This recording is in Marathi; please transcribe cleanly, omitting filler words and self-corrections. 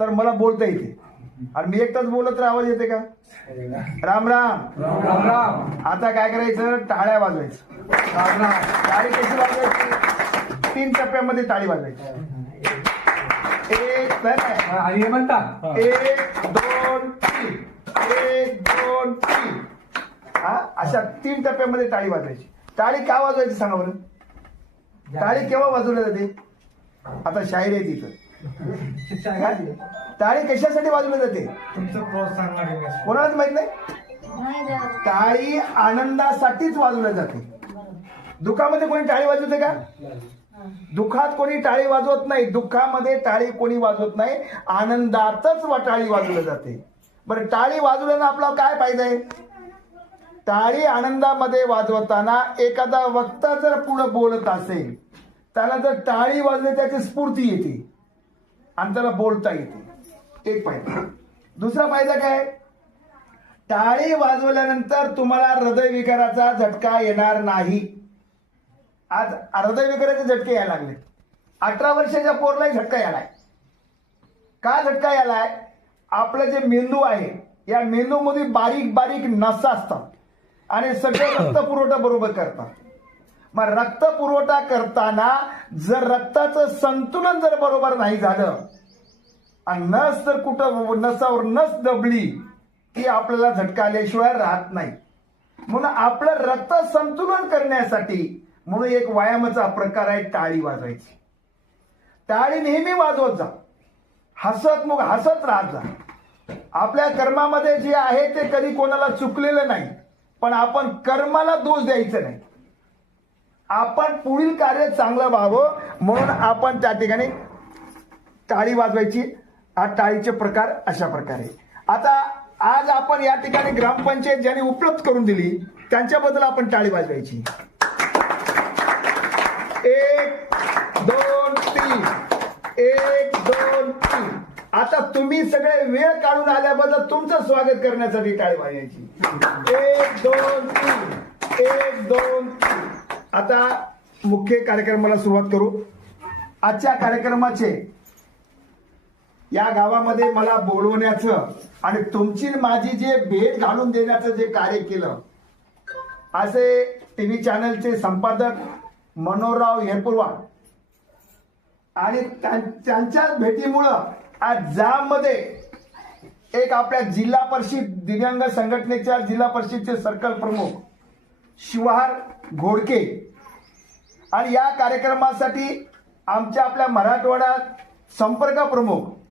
तर मला बोलता येते, आणि मी एकटाच बोलत तर आवाज येते का? राम राम राम राम. आता काय करायचं? टाळ्या वाजवायचं. टाळी कशी वाजवायची? 3 टप्प्यामध्ये टाळी वाजवायची. एक नाही, आणि हे म्हणता 1 2 3, 1 2 3, हा अशा 3 टप्प्यामध्ये टाळी वाजवायची. टाळी का वाजवायची सांगा बरं? टाळी केव्हा वाजवली जाते? आता शाहीर आहे तिथं. टाळी कशासाठी वाजवली जाते? तुमचं प्रोत्साहन कोणालाच माहित नाही. टाळी आनंदासाठीच वाजवली जाते. दुःखामध्ये कोणी टाळी वाजवते का? दुःखात कोणी टाळी वाजवत नाही. दुःखामध्ये टाळी कोणी वाजवत नाही. आनंदातच टाळी वाजवली जाते. बरं, टाळी वाजवल्यानं आपला काय फायदा आहे? टाळी आनंदामध्ये वाजवताना एखादा वक्ता जर पुढे बोलत असेल, त्याला जर टाळी वाजली त्याची स्फूर्ती येते आणि त्याला बोलता येते. एक फायदा. दुसरा फायदा काय? टाळी वाजवल्यानंतर तुम्हाला हृदयविकाराचा झटका येणार नाही. आज हृदयविकाराचे झटके यायला लागले. 18 वर्षाच्या पोरलाही झटका यालाय. का झटका यालाय? आपलं जे मेंदू आहे, या मेंदूमध्ये बारीक बारीक नसा असतात आणि सगळे रक्त पुरवठा बरोबर करतात. मग रक्त पुरवठा करताना जर रक्ताचं संतुलन जर बरोबर नाही झालं आणि नस जर कुठं नसावर नस दबली की आपल्याला झटका आल्याशिवाय राहत नाही. म्हणून आपलं रक्त संतुलन करण्यासाठी म्हणून एक व्यायामाचा प्रकार आहे टाळी वाजवायची. टाळी नेहमी वाजवत जा. हसत राहत जा. आपल्या कर्मामध्ये जे आहे ते कधी कोणाला चुकलेलं नाही, पण आपण कर्माला दोष द्यायचा नाही. आपण पुढील कार्य चांगलं व्हावं म्हणून आपण त्या ठिकाणी टाळी वाजवायची. हा टाळीचे प्रकार अशा प्रकारे. आता आज आपण या ठिकाणी ग्रामपंचायत ज्यांनी उपलब्ध करून दिली त्यांच्याबद्दल आपण टाळी वाजवायची. 1 2 3, 1 2 3. आता तुम्ही सगळे वेळ काढून आल्याबद्दल तुमचं स्वागत करण्यासाठी टाळी वाजवायची. 1 2 3, 1 2 3. आता मुख्य कार्यक्रमाला सुरुवात करू. आजच्या कार्यक्रमाचे या गावामध्ये मला बोलवण्याचं आणि तुमची माझी जे भेट घालून देण्याचं जे कार्य केलं, असे टीव्ही चॅनलचे संपादक मनोहरराव हेरपुरवार आणि त्यांच्या भेटीमुळं आज जाममध्ये एक आपल्या जिल्हा परिषद दिव्यांग संघटनेच्या जिल्हा परिषदचे सर्कल प्रमुख शिवहार घोडके आणि या कार्यक्रमासाठी आपल्या मराठवाडा संपर्क प्रमुख